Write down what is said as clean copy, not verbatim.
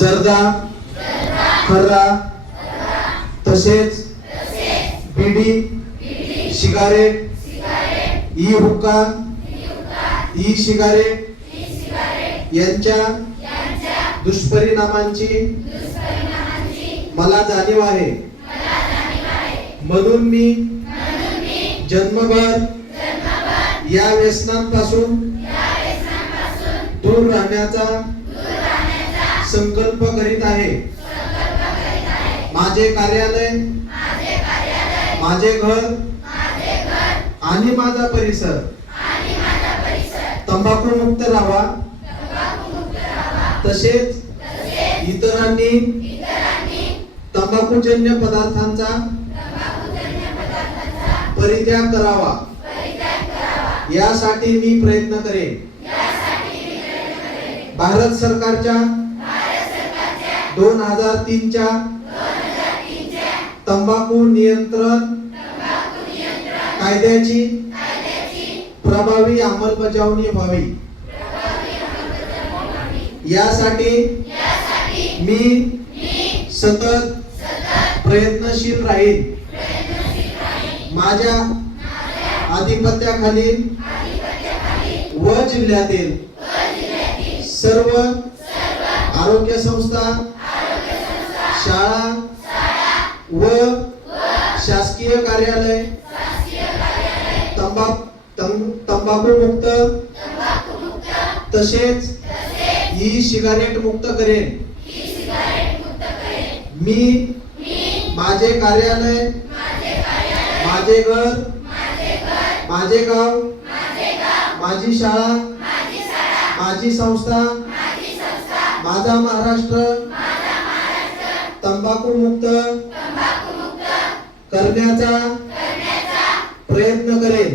जर्दा, खर्रा तसेच बीडी, cigarette, E हुक्का, ई सिगारेट यांच्या दुष्परिणामांची मला जाणीव आहे. म्हणून मी जन्मभर या व्यसनांपासून दूर राहण्याचा संकल्प करीत आहे. माझे कार्यालय, माझे घर आणि माझा परिसर तंबाखू मुक्त राहावा. तसेच इतरांनी तंबाखूजन्य पदार्थांचा परित्याग करावा यासाठी मी प्रयत्न करेन. भारत सरकारच्या 2003 च्या तंबाखू नियंत्रण कायद्याची प्रभावी अंमलबजावणी व्हावी यासाठी मी सतत प्रयत्नशील राहील. माझ्या आधिपत्याखालील व जिल्ह्यातील सर्व आरोग्य संस्था, शाळा व शासकीय कार्यालय तंबाखू मुक्त तसेच ई सिगारेट मुक्त करेन. मी माझे कार्यालय, माझे घर, माझे गाव, माझी शाळा, माझी संस्था, माझा महाराष्ट्र तंबाखू मुक्त करण्याचा प्रयत्न करेन.